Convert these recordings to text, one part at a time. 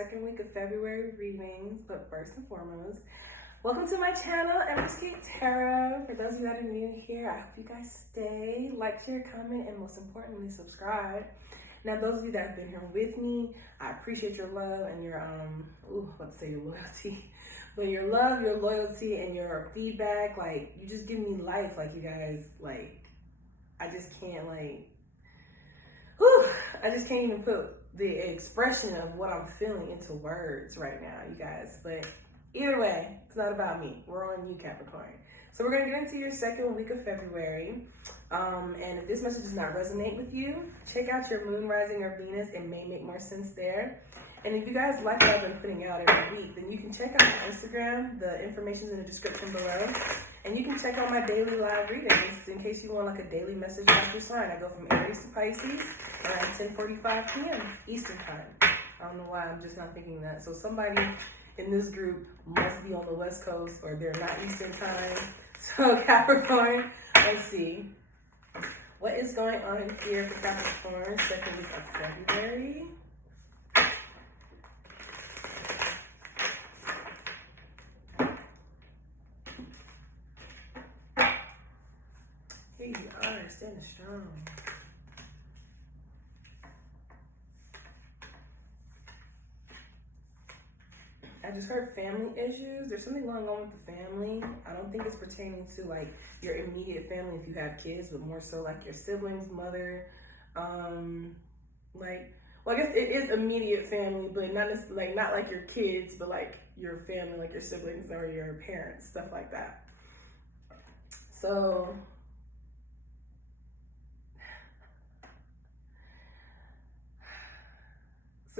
second week of February readings, but first and foremost, welcome to my channel, EmpressKateTarot. For those of you that are new here, I hope you guys stay, like, share, comment, and most importantly, subscribe. Now, those of you that have been here with me, I appreciate your love and your, let's say your loyalty. But your love, your loyalty, and your feedback, like, you just give me life, like, you guys, like, I just can't, like, I just can't even put the expression of what I'm feeling into words right now, you guys. But either way, it's not about me. We're on you, Capricorn. So we're going to get into your second week of February. And if this message does not resonate with you, check out your moon, rising, or Venus. It may make more sense there. And if you guys like what I've been putting out every week, then you can check out my Instagram. The information's in the description below. And you can check out my daily live readings in case you want like a daily message about your sign. I go from Aries to Pisces around 10:45 p.m. Eastern time. I don't know why, I'm just not thinking that. So somebody in this group must be on the West Coast or they're not Eastern time. So Capricorn, let's see. What is going on here for Capricorn, second week of February? Here you are, standing strong. I just heard family issues. There's something going on with the family. I don't think it's pertaining to like your immediate family if you have kids, but more so like your siblings, mother, I guess it is immediate family, but not like your kids, but like your family, like your siblings or your parents, stuff like that. So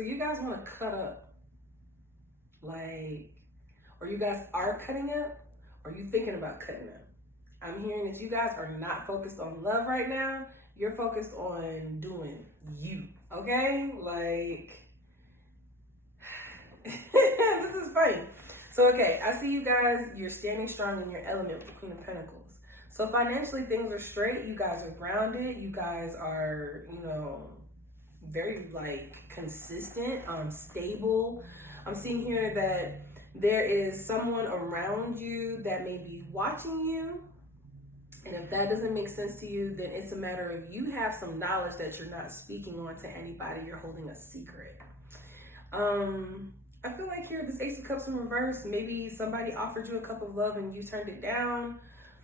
you guys want to cut up, like, or you guys are cutting up, or you thinking about cutting up. I'm hearing that you guys are not focused on love right now. You're focused on doing you, okay? Like, this is funny. So, okay, I see you guys, you're standing strong in your element with the Queen of Pentacles. So financially, things are straight. You guys are grounded. You guys are, very like consistent, stable. I'm seeing here that there is someone around you that may be watching you. And if that doesn't make sense to you, then it's a matter of you have some knowledge that you're not speaking on to anybody. You're holding a secret. I feel like here, this Ace of Cups in reverse, maybe somebody offered you a cup of love and you turned it down.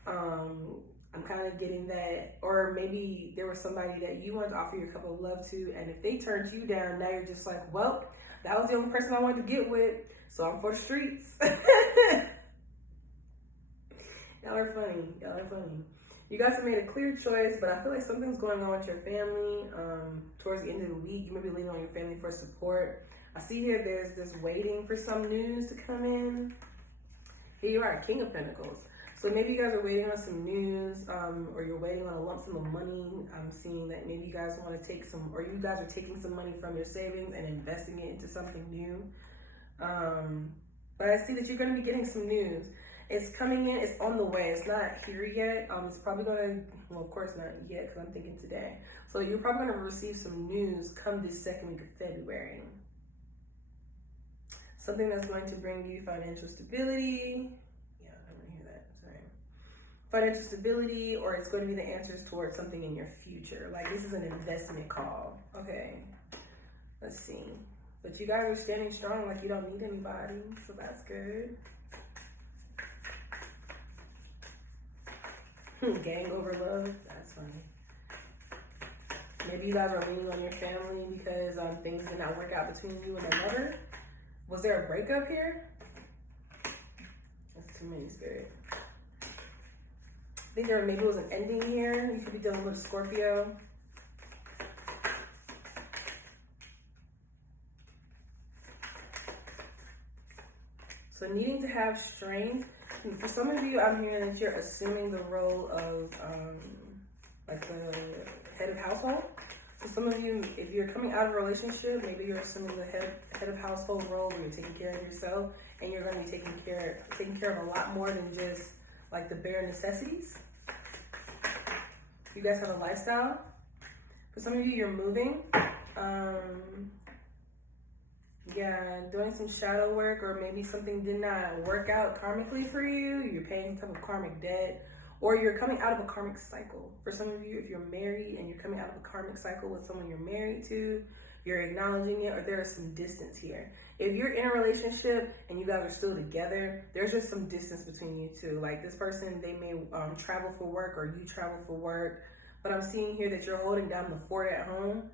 I'm kind of getting that, or maybe there was somebody that you wanted to offer your cup of love to, and if they turned you down, now you're just like, well, that was the only person I wanted to get with, so I'm for the streets. Y'all are funny. You guys have made a clear choice, but I feel like something's going on with your family. Towards the end of the week, you may be leaning on your family for support. I see here there's this waiting for some news to come in. Here you are, King of Pentacles. So maybe you guys are waiting on some news, or you're waiting on a lump sum of money. I'm seeing that maybe you guys want to take some, or you guys are taking some money from your savings and investing it into something new. But I see that you're going to be getting some news. It's coming in, it's on the way. It's not here yet. It's probably going to, well, of course not yet, because I'm thinking today. So you're probably going to receive some news come this second week of February. Something that's going to bring you financial stability. Financial stability, or it's going to be the answers towards something in your future. Like, this is an investment call. Okay, let's see. But you guys are standing strong, like you don't need anybody, so that's good. Gang over love, that's funny. Maybe you guys are leaning on your family because things did not work out between you and another. Was there a breakup here? That's too many, Spirit. I think there maybe was an ending here. You could be dealing with a Scorpio. So needing to have strength. For some of you, I'm hearing that you're assuming the role of like the head of household. So some of you, if you're coming out of a relationship, maybe you're assuming the head of household role where you're taking care of yourself, and you're going to be taking care of a lot more than just like the bare necessities. You guys have a lifestyle. For some of you, you're moving. Yeah, doing some shadow work, or maybe something did not work out karmically for you. You're paying some type of karmic debt, or you're coming out of a karmic cycle. For some of you, if you're married and you're coming out of a karmic cycle with someone you're married to, you're acknowledging it, or there is some distance here. If you're in a relationship and you guys are still together, there's just some distance between you two. Like this person, they may travel for work, or you travel for work. But I'm seeing here that you're holding down the fort at home,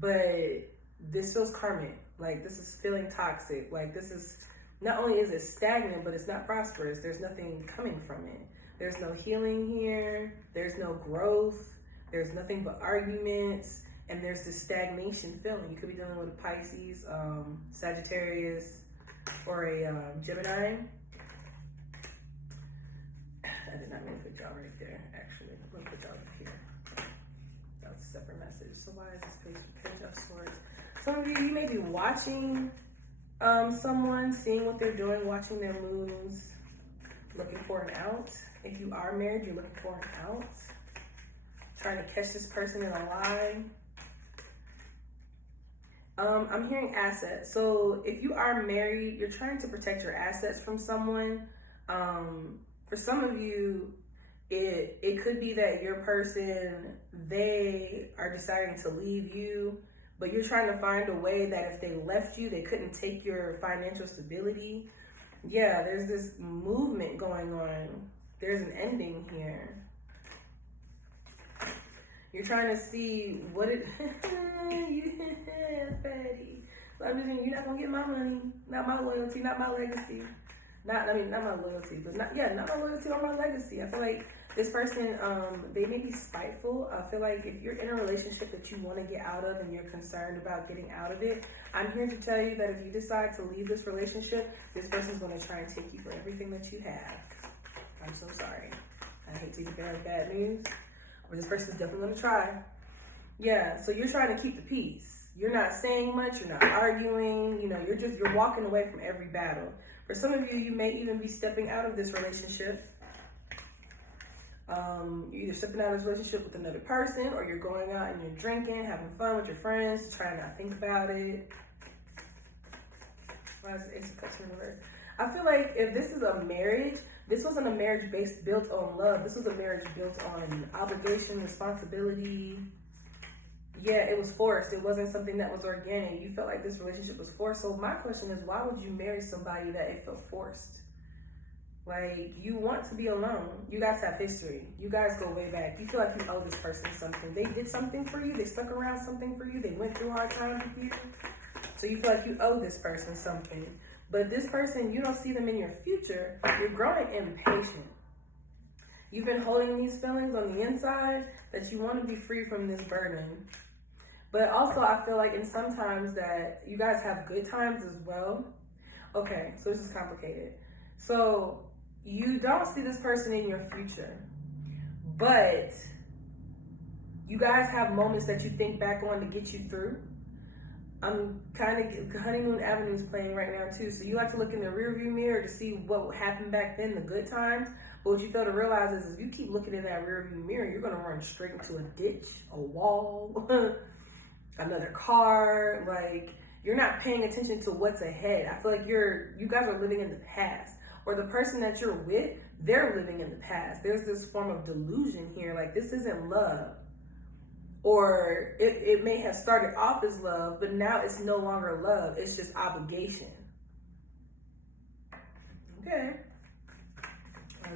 but this feels karmic. Like this is feeling toxic. Like this is, not only is it stagnant, but it's not prosperous. There's nothing coming from it. There's no healing here. There's no growth. There's nothing but arguments. And there's this stagnation feeling. You could be dealing with a Pisces, Sagittarius, or a Gemini. I did not mean to put y'all right there, actually. I'm going to put y'all right here. That was a separate message. So why is this page of swords? Some of you may be watching someone, seeing what they're doing, watching their moves, looking for an out. If you are married, you're looking for an out. Trying to catch this person in a lie. I'm hearing assets. So if you are married, you're trying to protect your assets from someone. For some of you, it could be that your person, they are deciding to leave you, but you're trying to find a way that if they left you, they couldn't take your financial stability. Yeah, there's this movement going on. There's an ending here. You're trying to see what it, fatty. So I'm just saying, you're not gonna get my money, not my loyalty, not my legacy. Not my loyalty, but not my loyalty or my legacy. I feel like this person, they may be spiteful. I feel like if you're in a relationship that you want to get out of and you're concerned about getting out of it, I'm here to tell you that if you decide to leave this relationship, this person's going to try and take you for everything that you have. I'm so sorry. I hate to be bearing bad news, but this person's definitely going to try. Yeah, so you're trying to keep the peace. You're not saying much. You're not arguing. You know, you're walking away from every battle. For some of you, you may even be stepping out of this relationship. You're either stepping out of this relationship with another person, or you're going out and you're drinking, having fun with your friends, trying not to think about it. Why is the Ace of Cups in reverse? I feel like if this is a marriage, this wasn't a marriage built on love. This was a marriage built on obligation, responsibility. Yeah, it was forced. It wasn't something that was organic. You felt like this relationship was forced. So my question is, why would you marry somebody that it felt forced? Like, you want to be alone. You guys have history. You guys go way back. You feel like you owe this person something. They did something for you. They stuck around something for you. They went through hard times with you. So you feel like you owe this person something. But this person, you don't see them in your future. You're growing impatient. You've been holding these feelings on the inside that you want to be free from this burden. But also, I feel like in sometimes that you guys have good times as well. Okay, so this is complicated. So you don't see this person in your future, but you guys have moments that you think back on to get you through. I'm kind of, Honeymoon Avenue is playing right now too. So you like to look in the rearview mirror to see what happened back then, the good times. But what you fail to realize is if you keep looking in that rearview mirror, you're going to run straight into a ditch, a wall, another car. Like, you're not paying attention to what's ahead. I feel like you guys are living in the past. Or the person that you're with, they're living in the past. There's this form of delusion here. Like, this isn't love. Or it may have started off as love, but now it's no longer love. It's just obligation. Okay.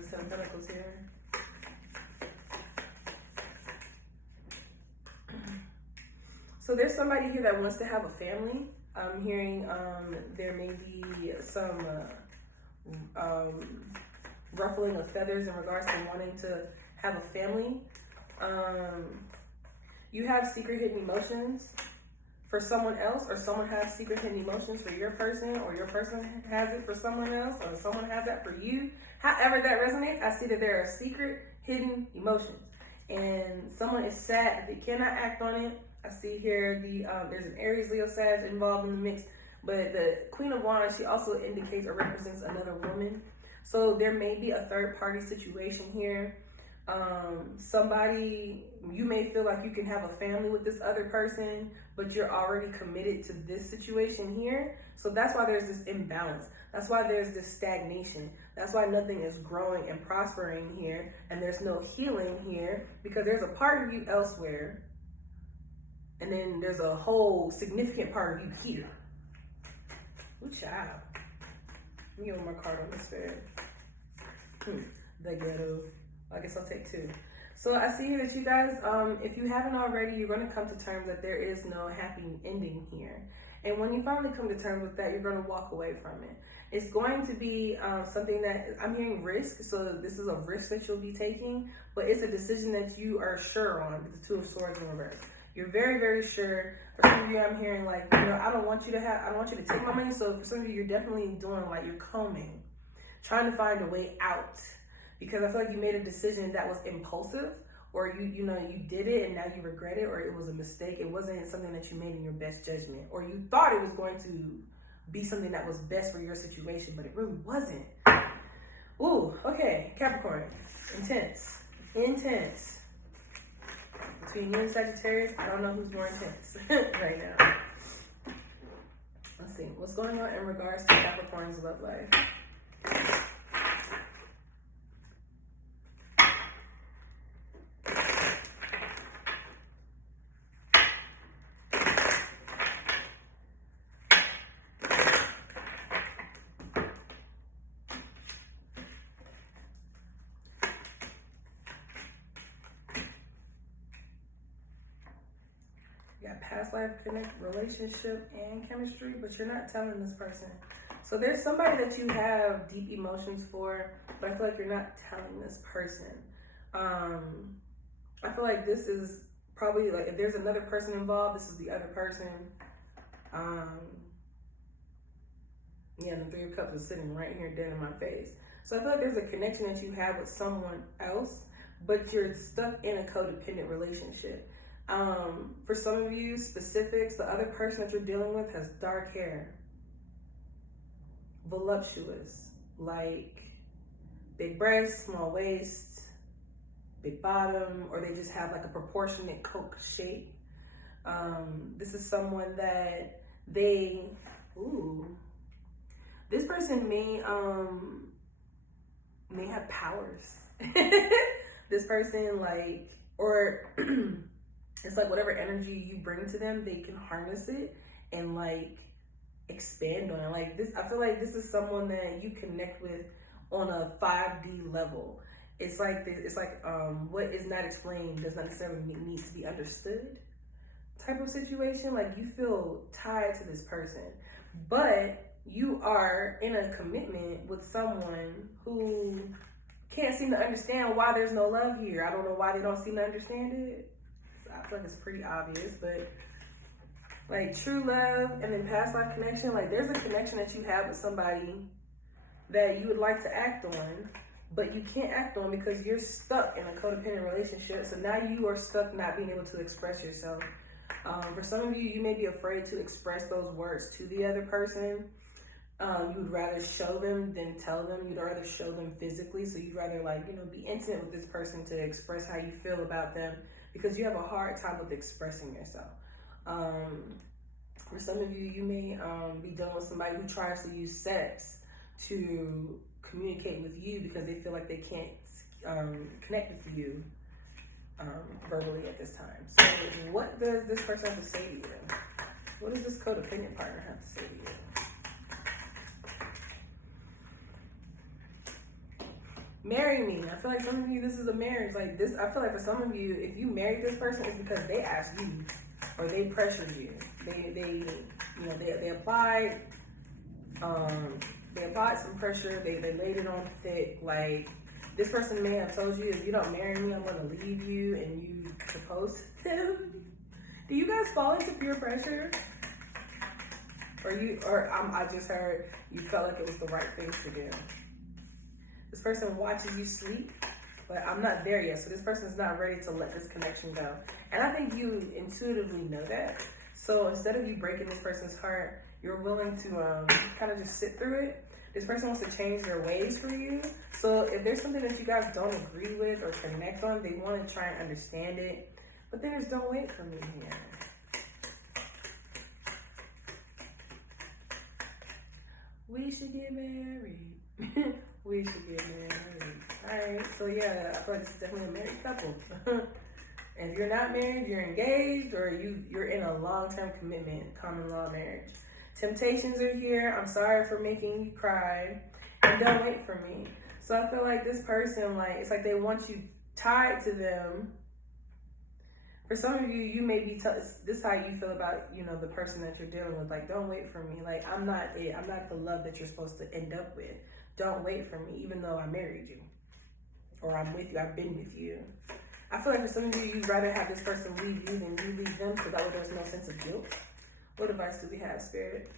Some Pentacles here. So there's somebody here that wants to have a family. I'm hearing there may be some ruffling of feathers in regards to wanting to have a family. You have secret hidden emotions for someone else, or someone has secret hidden emotions for your person, or your person has it for someone else, or someone has that for you. However that resonates, I see that there are secret hidden emotions, and someone is sad that they cannot act on it. I see here there's an Aries, Leo, Sag involved in the mix, but the Queen of Wands, she also indicates or represents another woman. So there may be a third party situation here. Somebody, you may feel like you can have a family with this other person, but you're already committed to this situation here. So that's why there's this imbalance. That's why there's this stagnation. That's why nothing is growing and prospering here, and there's no healing here, because there's a part of you elsewhere, and then there's a whole significant part of you here. Good job. Let me give one more card on this bed. The ghetto. I guess I'll take 2. So I see here that you guys, if you haven't already, you're going to come to terms that there is no happy ending here. And when you finally come to terms with that, you're going to walk away from it. It's going to be something that, I'm hearing risk, so this is a risk that you'll be taking, but it's a decision that you are sure on, with the 2 of Swords in reverse. You're very, very sure. For some of you, I'm hearing like, I don't want you to take my money. So for some of you, you're definitely doing like, you're combing, trying to find a way out. Because I feel like you made a decision that was impulsive, or you did it and now you regret it, or it was a mistake. It wasn't something that you made in your best judgment, or you thought it was going to be something that was best for your situation, but it really wasn't. Ooh, okay, Capricorn, intense. Between you and Sagittarius, I don't know who's more intense right now. Let's see, what's going on in regards to Capricorn's love life? Past life relationship and chemistry, but you're not telling this person. So there's somebody that you have deep emotions for, but I feel like you're not telling this person. I feel like this is probably like, if there's another person involved, this is the other person. Yeah, the 3 of Cups is sitting right here dead in my face. So I feel like there's a connection that you have with someone else, but you're stuck in a codependent relationship. For some of you, specifics, the other person that you're dealing with has dark hair, voluptuous, like big breasts, small waist, big bottom, or they just have like a proportionate Coke shape. This is someone that this person may have powers. This person it's like whatever energy you bring to them, they can harness it and like expand on it. Like this, I feel like this is someone that you connect with on a 5D level. It's like what is not explained does not necessarily needs to be understood type of situation. Like you feel tied to this person, but you are in a commitment with someone who can't seem to understand why there's no love here. I don't know why they don't seem to understand it. I feel like it's pretty obvious, but like true love and then past life connection, like there's a connection that you have with somebody that you would like to act on, but you can't act on because you're stuck in a codependent relationship. So now you are stuck not being able to express yourself. For some of you, you may be afraid to express those words to the other person. You would rather show them than tell them. You'd rather show them physically. So you'd rather be intimate with this person to express how you feel about them, because you have a hard time with expressing yourself. For some of you, you may be dealing with somebody who tries to use sex to communicate with you because they feel like they can't connect with you verbally at this time. So what does this person have to say to you? What does this codependent partner have to say to you? Marry me. I feel like some of you, this is a marriage. Like this, I feel like for some of you, if you marry this person, it's because they asked you or they pressured you. They applied. They applied some pressure. They laid it on thick. Like this person may have told you, if you don't marry me, I'm gonna leave you, and you proposed to them. Do you guys fall into peer pressure? I just heard you felt like it was the right thing to do. This person watches you sleep, but I'm not there yet. So this person is not ready to let this connection go. And I think you intuitively know that. So instead of you breaking this person's heart, you're willing to kind of just sit through it. This person wants to change their ways for you. So if there's something that you guys don't agree with or connect on, they want to try and understand it. But then there's don't wait for me here. We should get married. We should get married. Alright, so yeah, I feel like this is definitely a married couple. And if you're not married, you're engaged, or you're in a long-term commitment, common law marriage. Temptations are here. I'm sorry for making you cry. And don't wait for me. So I feel like this person, like, it's like they want you tied to them. For some of you, you may be, this is how you feel about, you know, the person that you're dealing with. Like, don't wait for me. Like, I'm not it. I'm not the love that you're supposed to end up with. Don't wait for me, even though I married you. Or I'm with you. I've been with you. I feel like for some of you, you'd rather have this person leave you than you leave them, so that way there's no sense of guilt. What advice do we have, Spirit?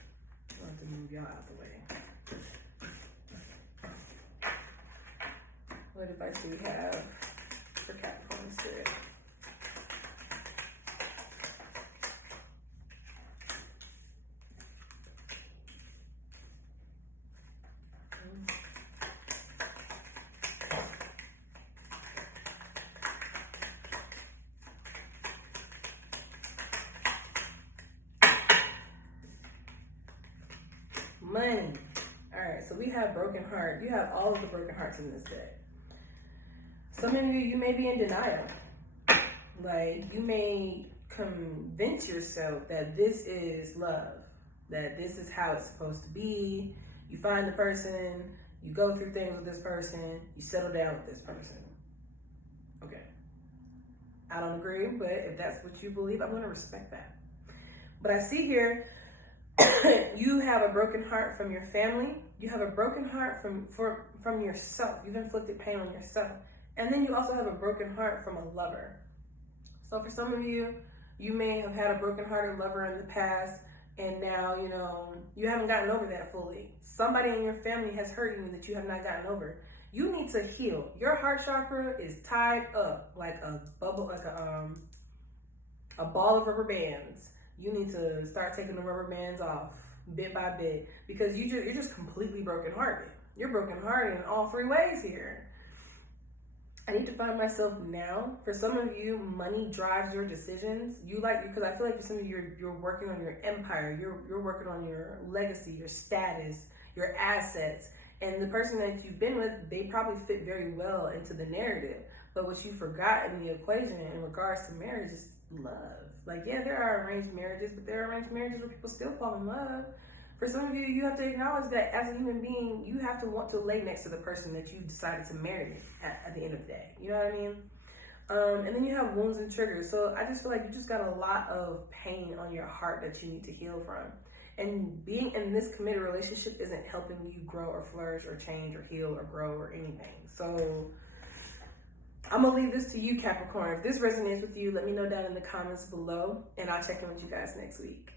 I want to move y'all out the way. What advice do we have for Capricorn Spirit? Money. All right, so we have broken heart. You have all of the broken hearts in this deck. Some of you may be in denial. Like, you may convince yourself that this is love, that this is how it's supposed to be. You find the person, you go through things with this person, you settle down with this person. Okay. I don't agree, but if that's what you believe, I'm going to respect that. But I see here, you have a broken heart from your family. You have a broken heart from yourself. You've inflicted pain on yourself. And then you also have a broken heart from a lover. So for some of you, you may have had a broken-hearted lover in the past, and now, you know, you haven't gotten over that fully. Somebody in your family has hurt you that you have not gotten over. You need to heal. Your heart chakra is tied up like a bubble, like a ball of rubber bands. You need to start taking the rubber bands off bit by bit, because you're just completely brokenhearted. You're brokenhearted in all three ways here. I need to find myself now. For some of you, money drives your decisions. Because I feel like for some of you, you're working on your empire. You're working on your legacy, your status, your assets. And the person that you've been with, they probably fit very well into the narrative. But what you forgot in the equation in regards to marriage is love. Like, yeah, there are arranged marriages, but there are arranged marriages where people still fall in love. For some of you, you have to acknowledge that as a human being, you have to want to lay next to the person that you decided to marry at the end of the day. You know what I mean? And then you have wounds and triggers. So I just feel like you just got a lot of pain on your heart that you need to heal from. And being in this committed relationship isn't helping you grow or flourish or change or heal or grow or anything. So I'm going to leave this to you, Capricorn. If this resonates with you, let me know down in the comments below, and I'll check in with you guys next week.